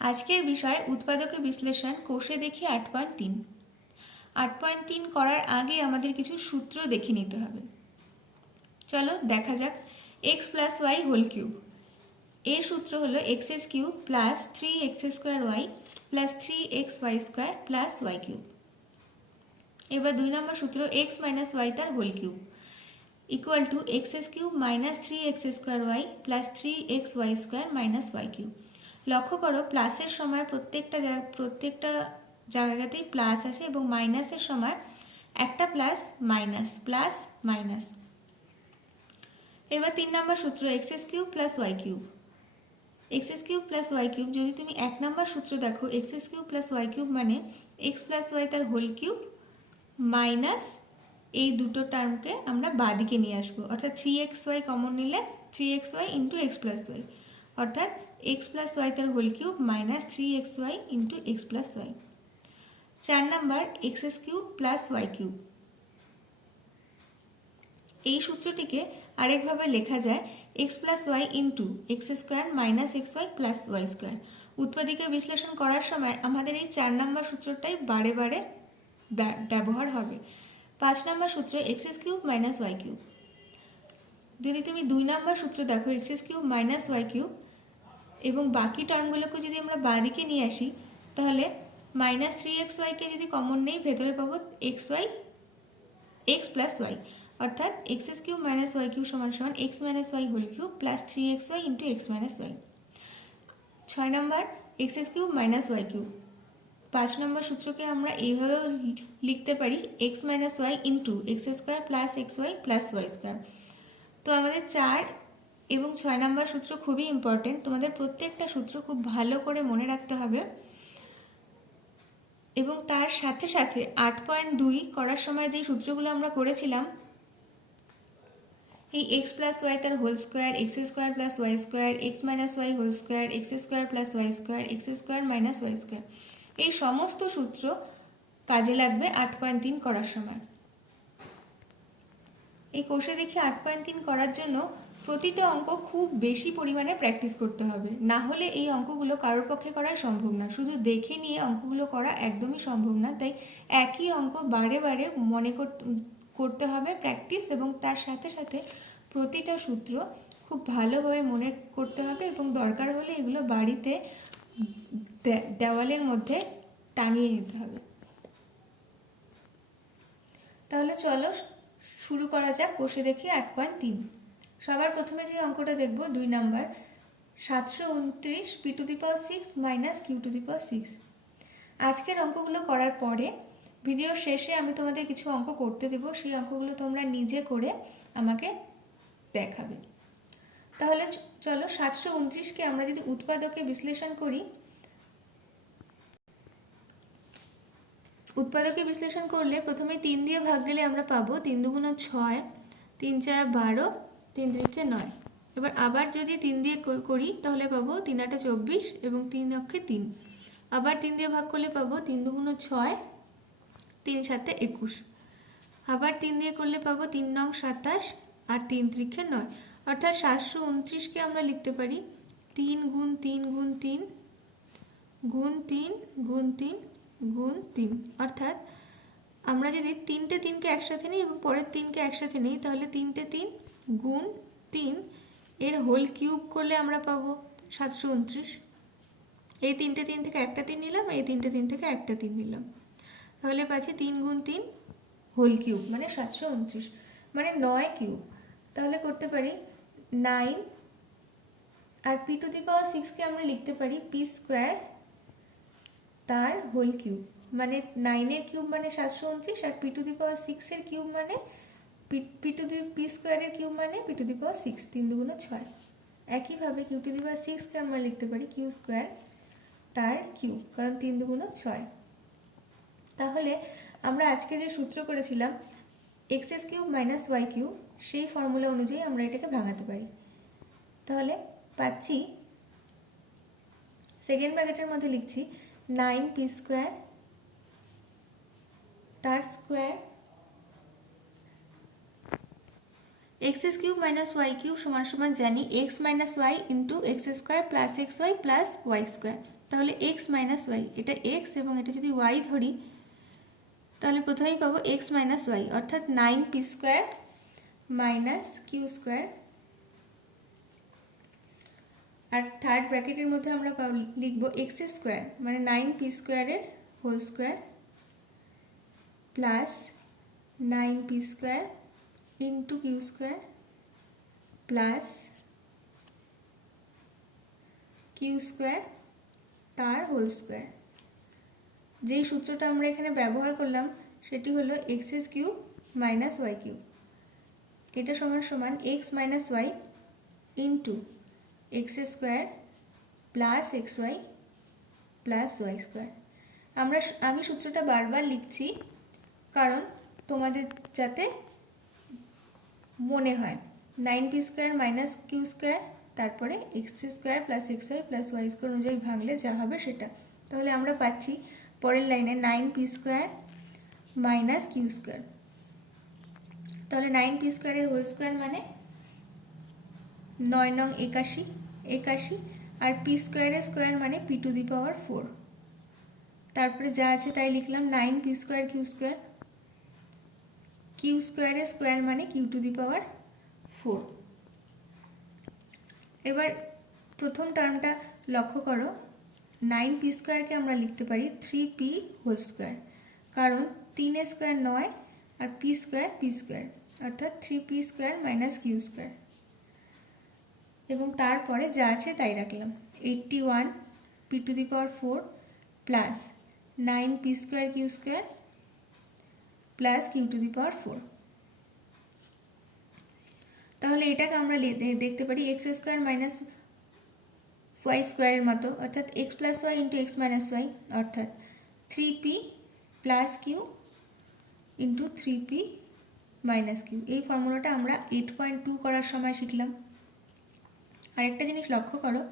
আজকের বিষয় উৎপাদকের বিশ্লেষণ কোষে দেখি 8.3। 8.3 করার আগে আমাদের কিছু সূত্র দেখে নিতে হবে। চলো দেখা যাক। x plus y whole cube, এর সূত্র হলো x S cube plus 3x square y plus 3x y square plus y cube. এবার 2 নম্বর সূত্র x মাইনাস ওয়াই তার whole cube equal to x S cube minus 3x square y plus 3x y square minus y cube. লক্ষ্য করো প্লাসের সময় প্রত্যেকটা জায়গাতেই প্লাস আছে এবং মাইনাসের সময় একটা প্লাস মাইনাস প্লাস মাইনাস। এবার 3 নম্বর সূত্র x S cube plus y cube. X S cube plus y cube যদি তুমি 1 নম্বর সূত্র দেখো, x S cube plus y cube মানে এক্স প্লাস ওয়াই তার হোল কিউব মাইনাস এই দুটো টার্মকে আমরা বাঁদিকে নিয়ে আসবো, অর্থাৎ 3x ওয়াই কমন নিলে 3x y into x plus y, অর্থাৎ এক্স প্লাস ওয়াই তার whole cube minus 3x y into x plus y. 4 number x S cube plus y cube. এই সূত্রটিকে আরেকভাবে লেখা যায় x plus y into x square minus x y plus y square. উৎপাদকের বিশ্লেষণ করার সময় আমাদের এই 4 নম্বর সূত্রটাই বারে বারে ব্যবহার হবে। 5 নম্বর সূত্র x S cube minus y cube. যদি তুমি 2 নম্বর সূত্র দেখো x S cube minus y cube এবং বাকি টার্মগুলোকে যদি আমরা বাঁদিকে নিয়ে আসি তাহলে মাইনাস 3x ওয়াইকে যদি কমন নেই ভেতরে পাবো x y x plus y, অর্থাৎ x S cube minus y cube সমান সমান x minus y whole cube plus 3x y into x minus y. 6 number x S cube minus y cube. 5 number সূত্রকে আমরা এইভাবেও লিখতে পারি x minus y into x square plus x y plus y square. তো আমাদের 4 এবং 6 নম্বর সূত্র খুবই ইম্পর্টেন্ট, তোমাদের প্রত্যেকটা সূত্র খুব ভালো করে মনে রাখতে হবে। এবং তার সাথে সাথে 8.2 করার সময় যে সূত্রগুলো আমরা করেছিলাম, এই এক্স প্লাস ওয়াই তার whole square x square plus y square x minus y whole square x square plus y square x square minus y square, এই সমস্ত সূত্র কাজে লাগবে 8.3 করার সময়। এই কোষে দেখি 8.3 করার জন্য প্রতিটা অঙ্ক খুব বেশি পরিমাণে প্র্যাকটিস করতে হবে, না হলে এই অঙ্কগুলো কারোর পক্ষে করা সম্ভব না। শুধু দেখে নিয়ে অঙ্কগুলো করা একদমই সম্ভব না, তাই একই অঙ্ক বারে বারে মনে করতে হবে প্র্যাকটিস, এবং তার সাথে সাথে প্রতিটা সূত্র খুব ভালোভাবে মনে করতে হবে এবং দরকার হলে এগুলো বাড়িতে দেওয়ালের মধ্যে টাঙিয়ে নিতে হবে। তাহলে চলো শুরু করা যাক কোষে দেখি 8.3। সবার প্রথমে যে অঙ্কটা দেখব 2 number 729 p to the power 6 minus q to the power 6। আজকের অঙ্কগুলো করার পরে ভিডিওর শেষে আমি তোমাদের কিছু অঙ্ক করতে দেব, সেই অঙ্কগুলো তোমরা নিজে করে আমাকে দেখাবে। তাহলে চলো 729কে আমরা যদি উৎপাদকে বিশ্লেষণ করি, উৎপাদকে বিশ্লেষণ করলে প্রথমে 3 দিয়ে ভাগ গেলে আমরা পাবো 3 দুগুণ 6, 3 4 12, 3 3 9। এবার আবার যদি 3 দিয়ে করি তাহলে পাবো 3 8 24 এবং 3 অক্ষে 3। আবার 3 দিয়ে ভাগ করলে পাবো 3 দুগুণ 6, 3 7 21। আবার 3 দিয়ে করলে পাবো 3 9 27 আর 3 3 9, অর্থাৎ 729কে আমরা লিখতে পারি 3 গুণ 3 গুণ 3 গুণ 3 গুণ 3 গুণ 3। অর্থাৎ আমরা যদি 3টে 3কে একসাথে নিই এবং পরের 3কে একসাথে নিই তাহলে 3টে 3 গুণ 3 এর হোল কিউব করলে আমরা পাবো 729। এই 3টে 3 থেকে একটা 3 নিলাম, এই 3টে 3 থেকে একটা 3 নিলাম, তাহলে পাচ্ছি 3 গুণ 3 হোল কিউব মানে 729 মানে 9 কিউব। তাহলে করতে পারি 9 আর পি টু দি পাওয়ার 6কে আমরা লিখতে পারি পি স্কোয়ার তার হোল কিউব, মানে 9 এর কিউব মানে 729 আর পি টু দি পাওয়ার 6 এর কিউব মানে পি স্কোয়ারের কিউব মানে পি টু দি পাওয়ার 6, 3 দুগুণ 6। একইভাবে কিউ টু দি পাওয়ার 6কে আমরা লিখতে পারি কিউ স্কোয়ার তার কিউব, কারণ 3 দুগুণ 6। তাহলে আমরা আজকে যে সূত্র করেছিলাম x S cube minus y cube, সেই ফর্মুলা অনুযায়ী আমরা এটাকে ভাঙাতে পারি। তাহলে পাচ্ছি সেকেন্ড ব্র্যাকেটের মধ্যে লিখছি 9 পি স্কোয়ার তার square x cube minus y cube समान समान जानी x minus y into x square plus x y plus y square তাহলে एक्स माइनस वाई এটা एक्स এবং এটা যদি वाई ধরি তাহলে প্রথমেই পাবো एक्स माइनस वाई অর্থাৎ 9p square minus q square আর থার্ড ব্র্যাকেটের মধ্যে আমরা লিখব एक्स স্কয়ার মানে 9p স্কয়ারের whole square plus 9p square into q square plus q square তার হোল স্কয়ার যেই সূত্রটা আমরা এখানে ব্যবহার করলাম সেটি হলো x cube minus y cube এটা সমান সমান x minus y into x square plus x y plus y square আমি সূত্রটা বারবার লিখছি কারণ তোমাদের যাতে মনে হয় 9p square minus q square তারপরে x square plus x y plus y square অনুযায়ী ভাঙলে যা হবে সেটা তাহলে আমরা পাচ্ছি পরের লাইনে 9p square minus q square তাহলে 9p স্কয়ারের হোল স্কয়ার মানে 9 নং 81 আর p স্কয়ারের স্কয়ার মানে p টু দি পাওয়ার 4 তারপরে যা আছে তাই লিখলাম 9p স্কয়ার কিউ স্কয়ারের স্কয়ার মানে কিউ টু দি পাওয়ার 4 এবার প্রথম টার্মটা লক্ষ্য করো 9p স্কয়ারকে আমরা লিখতে পারি 3p হোল স্কয়ার কারণ 3 স্কয়ার 9 আর p স্কয়ার অর্থাৎ 3p square minus q square এবং তারপরে যা আছে তাই রাখলাম 81 p to the power 4 plus 9p square q square plus q to the power 4 তাহলে এটাকে আমরা দেখতে পারি এক্স স্কয়ার মাইনাস ওয়াই স্কয়ারের মতো অর্থাৎ x plus y into x minus y অর্থাৎ 3p plus q into 3p minus q এই ফর্মুলাটা আমরা 8.2 করার সময় শিখলাম আর একটা জিনিস লক্ষ্য করো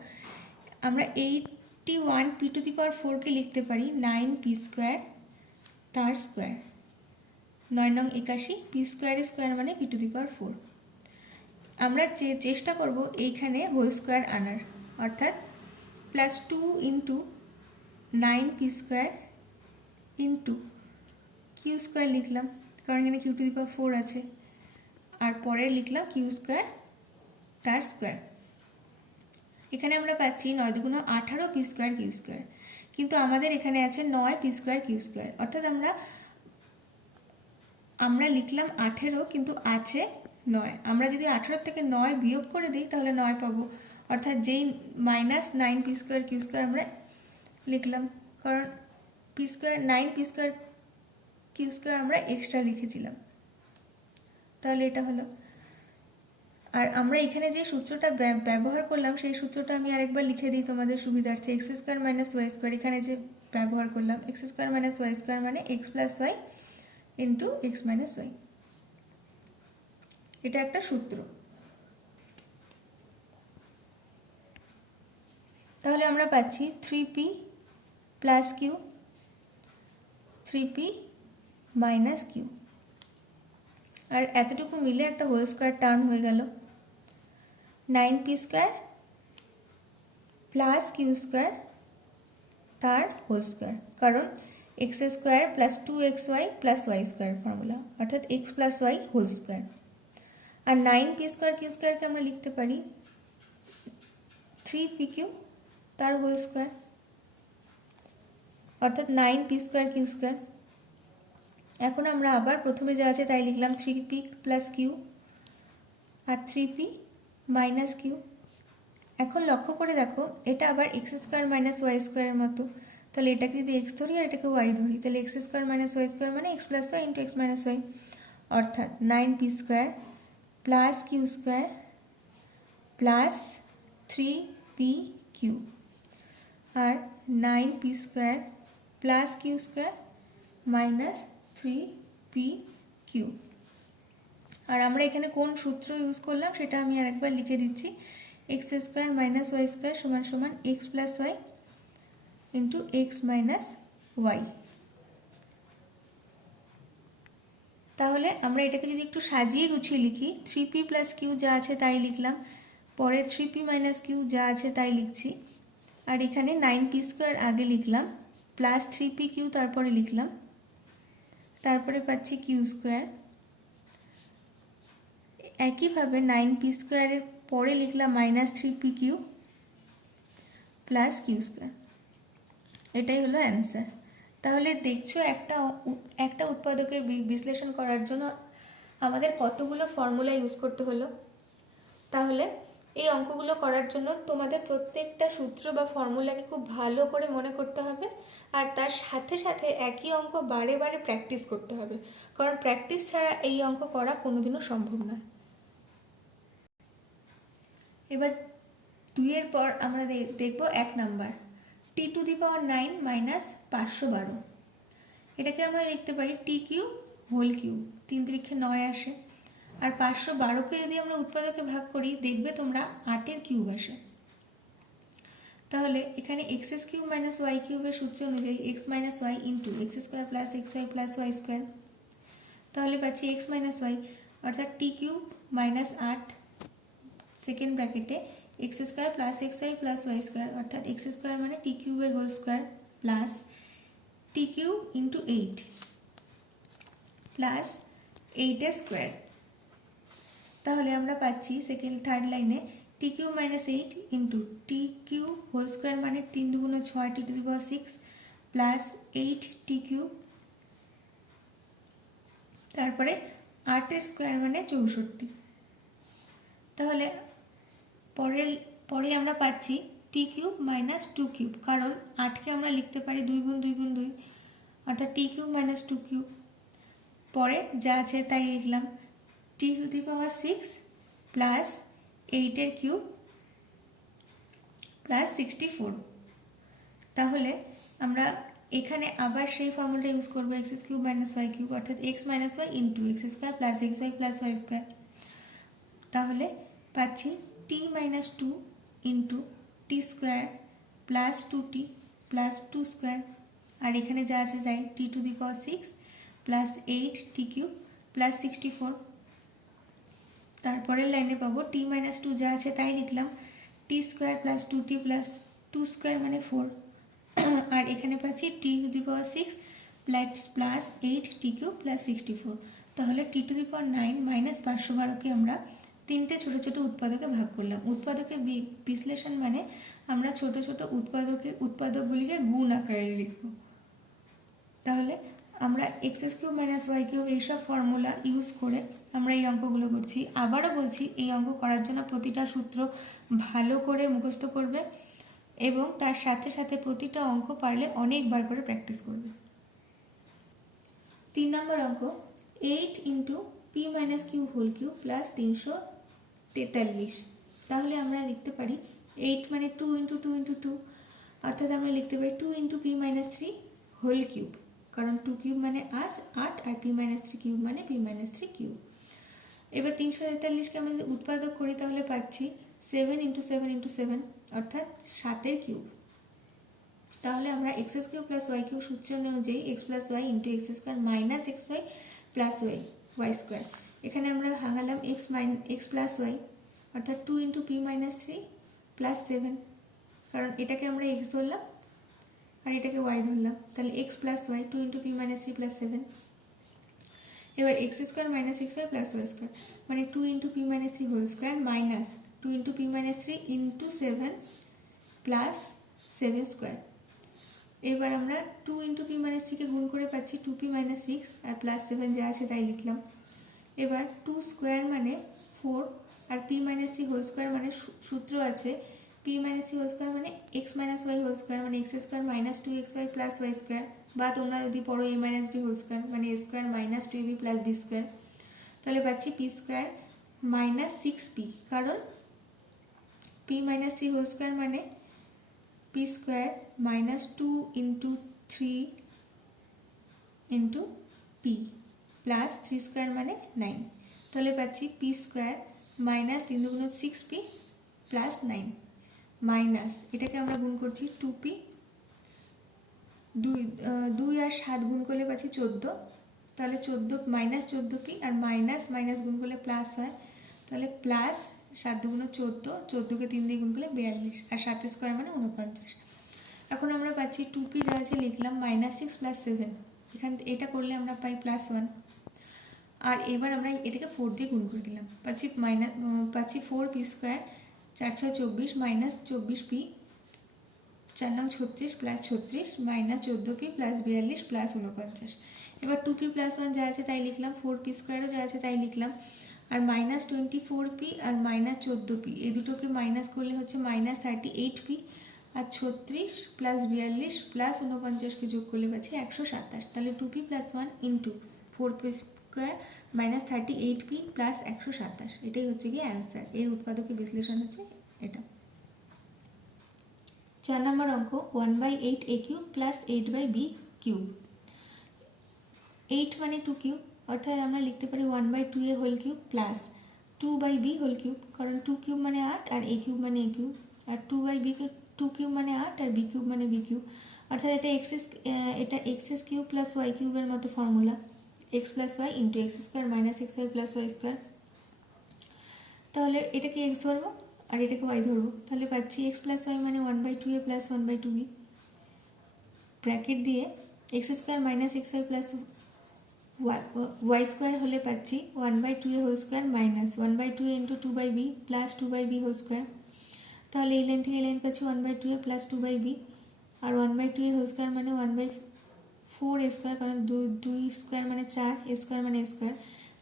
আমরা 81p টু দি পাওয়ার 4 কে লিখতে পারি 9p স্কয়ার তার স্কয়ার 9 নং 81 p স্কয়ারের স্কয়ার মানে p টু দি পাওয়ার 4 আমরা চেষ্টা করব এইখানে হোল স্কয়ার আনার অর্থাৎ plus 2 into 9p square into q square লিখলাম কারণ এখানে কিউ টু দি পাওয়ার 4 আছে আর পরে লিখলাম কিউ স্কয়ার তার স্কয়ার এখানে আমরা পাচ্ছি 9 দুগুণ 18p স্কয়ার কিউ স্কয়ার কিন্তু আমাদের এখানে আছে 9p স্কয়ার কিউ স্কয়ার অর্থাৎ আমরা লিখলাম 18 কিন্তু আছে 9 আমরা যদি 18 থেকে 9 বিয়োগ করে দিই তাহলে 9 পাবো অর্থাৎ যেই minus 9p square q square আমরা লিখলাম কারণ p square 9p square q square আমরা এক্সট্রা লিখেছিলাম তাহলে এটা হলো আর আমরা এখানে যে সূত্রটা ব্যবহার করলাম সেই সূত্রটা আমি আরেকবার লিখে দিই তোমাদের সুবিধার্থে x square minus y square এখানে যে ব্যবহার করলাম x square minus y square মানে x plus y into x minus y এটা একটা সূত্র তাহলে আমরা পাচ্ছি 3p plus q 3p minus q আর এতটুকু মিলে একটা হোল স্কয়ার টার্ম হয়ে গেল 9p square plus q square তার হোল স্কয়ার কারণ x square plus 2xy plus y square formula অর্থাৎ x plus y whole square আর 9p স্কয়ার কিউ স্কয়ারকে আমরা লিখতে পারি 3pq তার হোল স্কয়ার অর্থাৎ 9p স্কয়ার কিউ স্কয়ার এখন আমরা আবার প্রথমে যা আছে তাই লিখলাম 3p plus Q R 3p minus Q এখন লক্ষ্য করে দেখো এটা আবার এক্স স্কয়ার মাইনাস ওয়াই স্কয়ারের মতো তাহলে এটাকে যদি এক্স ধরি আর এটাকে ওয়াই ধরি তাহলে x square minus y square মানে x plus y into x minus y অর্থাৎ 9p square plus q square plus 3pq আর 9p square plus q square minus 3pq আর আমরা এখানে কোন সূত্র ইউজ করলাম সেটা আমি আরেকবার লিখে দিচ্ছি x square minus y square সমান সমান x plus y into x minus y তাহলে আমরা এটাকে যদি একটু সাজিয়ে গুছিয়ে লিখি, 3p প্লাস কিউ যা আছে তাই লিখলাম, পরে 3p মাইনাস কিউ যা আছে তাই লিখছি, আর এখানে 9p স্কোয়ার আগে লিখলাম প্লাস 3p কিউ তারপরে লিখলাম, তারপরে পাচ্ছি কিউ স্কোয়ার। একইভাবে 9p স্কোয়ারের পরে লিখলাম minus 3p q plus q square. এটাই হলো অ্যান্সার। তাহলে দেখছো একটা উৎপাদকের বিশ্লেষণ করার জন্য আমাদের কতগুলো ফর্মুলা ইউজ করতে হলো। তাহলে এই অঙ্কগুলো করার জন্য তোমাদের প্রত্যেকটা সূত্র বা ফর্মুলাকে খুব ভালো করে মনে করতে হবে, আর তার সাথে সাথে একই অঙ্ক বারে বারে প্র্যাকটিস করতে হবে, কারণ প্র্যাকটিস ছাড়া এই অঙ্ক করা কোনোদিনও সম্ভব নয়। এবার 2-এর পর আমরা দেখব 1 নাম্বার, t⁻9 মাইনাস 512। এটাকে আমরা লিখতে পারি টি কিউ হোল কিউব, 3 3 9 আসে, আর 512কে যদি আমরা উৎপাদকে ভাগ করি দেখবে তোমরা 8-এর কিউব আসে। তাহলে এখানে এক্স কিউব মাইনাস ওয়াই কিউবের সূত্র অনুযায়ী x minus y into x square plus x y plus y square, তাহলে পাচ্ছি এক্স মাইনাস ওয়াই অর্থাৎ টি কিউব মাইনাস 8 সেকেন্ড ব্র্যাকেটে x square plus x y plus y square, অর্থাৎ x square মানে t কিউবের whole square plus t cube into 8 plus 8 square. তাহলে আমরা পাচ্ছি থার্ড লাইনে t cube minus 8 into t cube whole square মানে 3 2 6 টি to the power 6 plus 8 t cube, তারপরে 8 square মানে 64। তাহলে পরে আমরা পাচ্ছি টি কিউব মাইনাস 2 কিউব, কারণ 8কে আমরা লিখতে পারি 2 গুণ 2 গুণ 2, অর্থাৎ টি কিউব মাইনাস 2 কিউব। পরে যা আছে তাই লিখলাম t to the power 6 plus 8-এর কিউব প্লাস 64। তাহলে আমরা এখানে আবার সেই ফর্মুলাটা ইউজ করবো x cube minus y cube, অর্থাৎ x minus y into x square plus x y plus y square. তাহলে পাচ্ছি t minus 2 into t square plus 2t plus 2 square, আর এখানে যা আছে তাই t to the power 6 plus 8 t cube plus 64। তারপরের লাইনে পাবো টি মাইনাস 2 যা আছে তাই লিখলাম t square plus 2t plus 2 square মানে 4, আর এখানে পাচ্ছি t to the power 6 plus 8 t cube plus 64। তাহলে টি টু দি পাওয়ার 9 মাইনাস 512কে আমরা 3টে ছোটো ছোটো উৎপাদকে ভাগ করলাম। উৎপাদকে বিশ্লেষণ মানে আমরা ছোট ছোট উৎপাদকগুলিকে গুণ আকারে লিখব। তাহলে আমরা x cube minus y cube এইসব ফর্মুলা ইউজ করে আমরা এই অঙ্কগুলো করছি। আবারও বলছি, এই অঙ্ক করার জন্য প্রতিটা সূত্র ভালো করে মুখস্থ করবে এবং তার সাথে সাথে প্রতিটা অঙ্ক পারলে অনেকবার করে প্র্যাকটিস করবে। 3 নম্বর অঙ্ক 8 into p minus q whole cube plus 343। তাহলে আমরা লিখতে পারি 8 মানে 2 ইন্টু 2 ইন্টু 2, অর্থাৎ আমরা লিখতে পারি 2 into p minus 3 whole cube, কারণ 2 কিউব মানে 8 আর পি মাইনাস 3 কিউব মানে পি মাইনাস 3 কিউব। এবার 343কে আমরা যদি উৎপাদক করি তাহলে পাচ্ছি 7 ইন্টু 7 ইন্টু 7, অর্থাৎ 7-এর কিউব। তাহলে আমরা x cube plus y cube সূত্র অনুযায়ী x plus y into x square minus x y plus y square, এখানে আমরা ভাঙালাম এক্স প্লাস ওয়াই অর্থাৎ 2 ইন্টু পি মাইনাস 3 প্লাস 7, কারণ এটাকে আমরা এক্স ধরলাম আর এটাকে ওয়াই ধরলাম, তাহলে x plus y 2 into p minus 3 plus 7। এবার x square minus x y plus y square মানে 2 into p minus 3 whole square minus 2 into p minus 3 into 7 plus 7 square. এবার আমরা 2 ইন্টু পি মাইনাস 3কে গুণ করে পাচ্ছি 2p minus 6 আর plus 7 যা আছে তাই লিখলাম। এবার 2 স্কোয়ার মানে 4 আর পি মাইনাস 3 হোল স্কোয়ার মানে সূত্র আছে পি মাইনাস 3 হোল স্কোয়ার মানে x minus y whole square মানে x square minus 2xy plus y square, বা তোমরা যদি পড়ো a minus b whole square মানে a square minus 2ab plus b square. তাহলে পাচ্ছি পি স্কোয়ার মাইনাস 6p, কারণ পি মাইনাস 3 হোল স্কোয়ার মানে p square minus 2 into 3 into P plus 3 square মানে 9। তাহলে পাচ্ছি p square minus 3 2 6p plus 9 minus এটাকে আমরা গুণ করছি 2p, 2 আর 7 গুণ করলে পাচ্ছি 14 তাহলে 14 মাইনাস 14p আর মাইনাস মাইনাস গুণ করলে প্লাস হয়, তাহলে প্লাস 7 দুগুণ 14, 14কে 3 দিয়ে গুণ করলে 42 আর 7 স্কোয়ার মানে 49। এখন আমরা পাচ্ছি 2p যা আছে লিখলাম -6 + 7, এখান এটা করলে আমরা পাই +1, আর এবার আমরা এটাকে 4 দিয়ে গুণ করে দিলাম, পাচ্ছি 4p² 4 6 24 -24p 4 9 36 + 36 -14p + 42 + 49। এবার 2p + 1 যা আছে তাই লিখলাম, 4p² যা আছে তাই লিখলাম, আর -24p আর -14p এই দুটোকে মাইনাস করলে হচ্ছে -38p, আর 36 + 42 + 49কে যোগ করলে পাচ্ছি 127। তাহলে 2p + 1 × 4p² -38p + 127, এটাই হচ্ছে কি অ্যান্সার। এর উৎপাদকের বিশ্লেষণ হচ্ছে এটা। 4 নম্বর অঙ্ক 1/8a³ + 8/b³। 8 মানে 2³ অর্থাৎ আমরা লিখতে পারি 1/2a³ প্লাস 2/b³, কারণ 2³ মানে 8 আর a³ মানে a³, আর 2/b², 2³ মানে 8 আর b³ মানে b³, অর্থাৎ এটা x³ + y³ এর মতো formula, x + y × x² - xy + y²। তাহলে এটাকে x ধরবো আর এটাকে y ধরবো, তাহলে পাচ্ছি x + y মানে 1/2a + 1/2b, ব্র্যাকেট দিয়ে x² - xy + y² হলে পাচ্ছি 1/2a² - 1/2a × 2/b + 2/b²। তাহলে এই লাইন থেকে এই লাইন পাচ্ছি 1/2a + 2/b, আর 1/2a² মানে 1/4a², কারণ 2² মানে 4, a² মানে a²,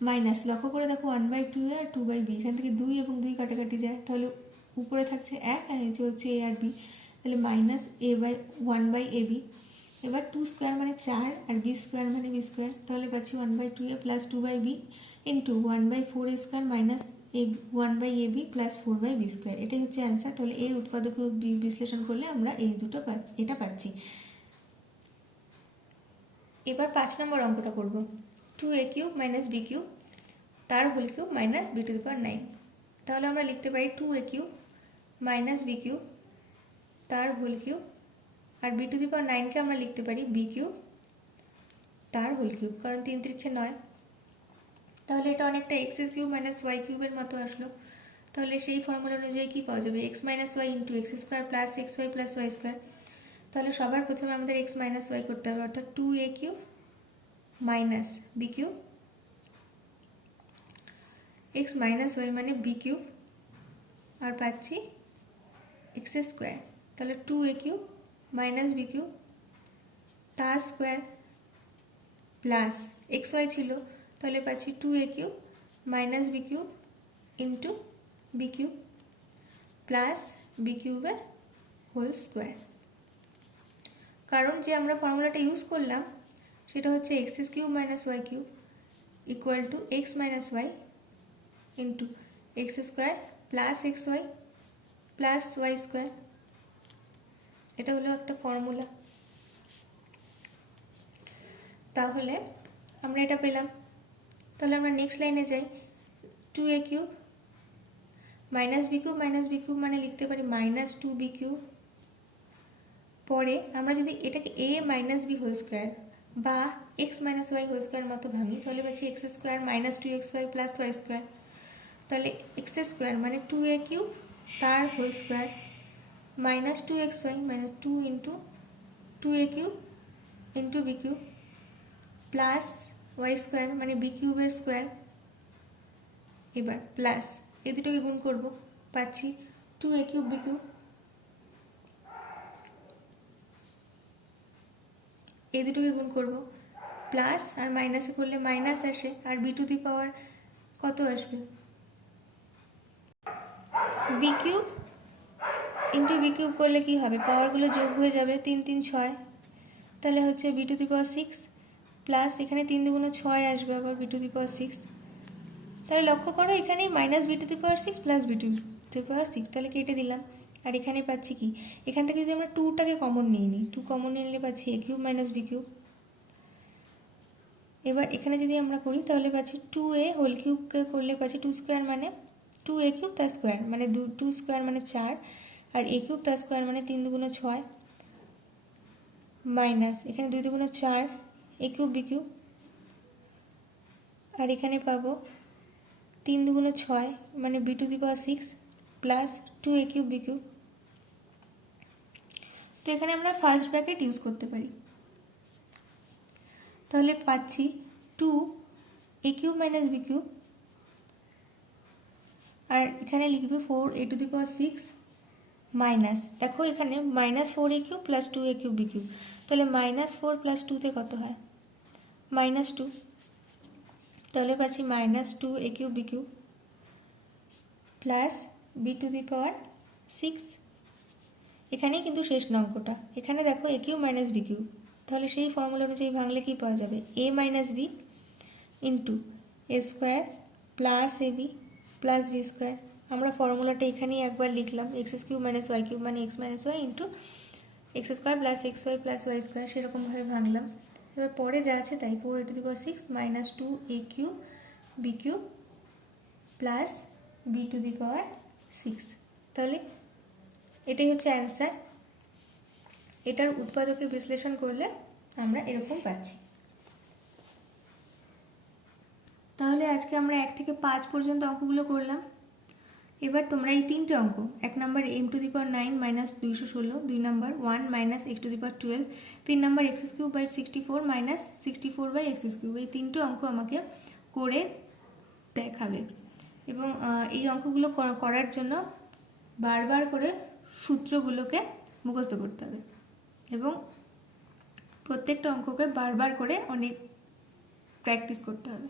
মাইনাস, লক্ষ্য করে দেখো 1/2a আর 2/b, এখান থেকে 2 এবং 2 কাটাকাটি যায়, তাহলে উপরে থাকছে 1 আর নিচে হচ্ছে a আর b, তাহলে -1/ab। এবার 2² মানে 4 আর b² মানে b², তাহলে পাচ্ছি 1/2a + 2/b × 1/4a² - 1/ab + 4/b², এটাই হচ্ছে অ্যান্সার। তাহলে এর উৎপাদক বিশ্লেষণ করলে আমরা এই দুটো এটা পাচ্ছি। এবার 5 নম্বর অঙ্কটা করব। 2a³ - b³ তার হোল কিউব -b⁹ তাহলে আমরা লিখতে পারি 2a³ - b³ তার হোল কিউব, আর b⁹কে আমরা লিখতে পারি b³ তার হোল কিউব, কারণ 3 × 3 = 9। তাহলে এটা অনেকটা x³ - y³ এর মতো আসলো। তাহলে সেই ফর্মুলা অনুযায়ী কি পাওয়া যাবে, x - y × x² + xy + y²। তাহলে সবার প্রথমে আমাদের x - y করতে হবে, অর্থাৎ 2a³ - b³, x - y মানে b³ আর পাচ্ছি x², তাহলে 2a³ - b³ তার স্কোয়ার প্লাস xy ছিল, তাহলে পাচ্ছি 2a³ - b³ × b³ plus b³ এর হোল স্কোয়ার। কারণ যে আমরা ফর্মুলাটা ইউজ করলাম সেটা হচ্ছে x³ - y³ = x - y × x² + xy + y², এটা হলো একটা ফর্মুলা। তাহলে আমরা এটা পেলাম। তাহলে আমরা নেক্সট লাইনে যাই, 2a³ - b³ মানে লিখতে পারি -2b³। পরে আমরা যদি এটাকে a - b² বা x - y² মতো ভাঙি, তাহলে পাচ্ছি x² - 2xy + y²। তাহলে x² মানে 2a³ তার হোল স্কোয়ার -2xy মানে 2 × 2a³ × b³ প্লাস y² মানে b³ এর স্কোয়ার। এবার প্লাস এই দুটোকে গুণ করব, পাচ্ছি 2a³ b³, এই দুটোকে গুণ করব, প্লাস আর মাইনাসে করলে মাইনাস আসে, আর b⁴ কত আসবে, b³ × b³ করলে কি হবে, পাওয়ারগুলো যোগ হয়ে যাবে, 3 3 6, তাহলে হচ্ছে b⁶ প্লাস এখানে 3 দুগুণ 6 আসবে আবার b⁶। তাহলে লক্ষ্য করো এখানেই -b⁶ প্লাস b⁶, তাহলে কেটে দিলাম, আর এখানে পাচ্ছি কি, এখান থেকে যদি আমরা 2টাকে কমন নিয়ে নিই, 2 কমন নিলে পাচ্ছি a³ - b³। এবার এখানে যদি আমরা করি তাহলে পাচ্ছি 2a হোল কিউবকে করলে পাচ্ছি 2² মানে 2a³ তার স্কোয়ার মানে 2² মানে 4, আর a³ তার স্কোয়ার মানে 3 দুগুণ 6 মাইনাস এখানে 2 দুগুণ 4 a³ b³ আর এখানে পাবো 3 দুগুণ 6 মানে b to the power 6 plus 2a cube b cube. তো এখানে আমরা ফার্স্ট ব্র্যাকেট ইউজ করতে পারি, তাহলে পাচ্ছি 2a cube minus b cube, আর এখানে লিখবে 4a to the power 6 minus, দেখো এখানে minus 4a cube plus 2a cube b cube, তাহলে মাইনাস 4 প্লাস 2তে কত হয় মাইনাস 2, তাহলে পাচ্ছি minus 2a cube b cube plus b to the power 6। এখানেই কিন্তু শেষ অঙ্কটা, এখানে দেখো a cube minus b cube, তাহলে সেই ফর্মুলা অনুযায়ী ভাঙলে কি পাওয়া যাবে a minus b into a square plus ab plus b square. আমরা ফর্মুলাটা এখানেই একবার লিখলাম, x cube minus y cube মানে x minus y into x square plus x y plus y square, সেরকমভাবে ভাঙলাম। এবার পরে যা আছে তাই 4a to the power 6 minus 2a cube b cube plus b to the power 6, তাহলে এটাই হচ্ছে অ্যান্সার। এটার উৎপাদকে বিশ্লেষণ করলে আমরা এরকম পাচ্ছি। তাহলে আজকে আমরা 1 থেকে 5 পর্যন্ত অঙ্কগুলো করলাম। এবার তোমরা এই 3টে অঙ্ক, 1 number m to the power 9 minus 216, 2 number 1 minus x to the power 12, 3 number x cube by 64 minus 64 by x cube, এই 3টে অঙ্ক আমাকে করে দেখাবে। এবং এই অঙ্কগুলো করার জন্য বারবার করে সূত্রগুলোকে মুখস্থ করতে হবে এবং প্রত্যেকটা অঙ্ককে বারবার করে অনেক প্র্যাকটিস করতে হবে।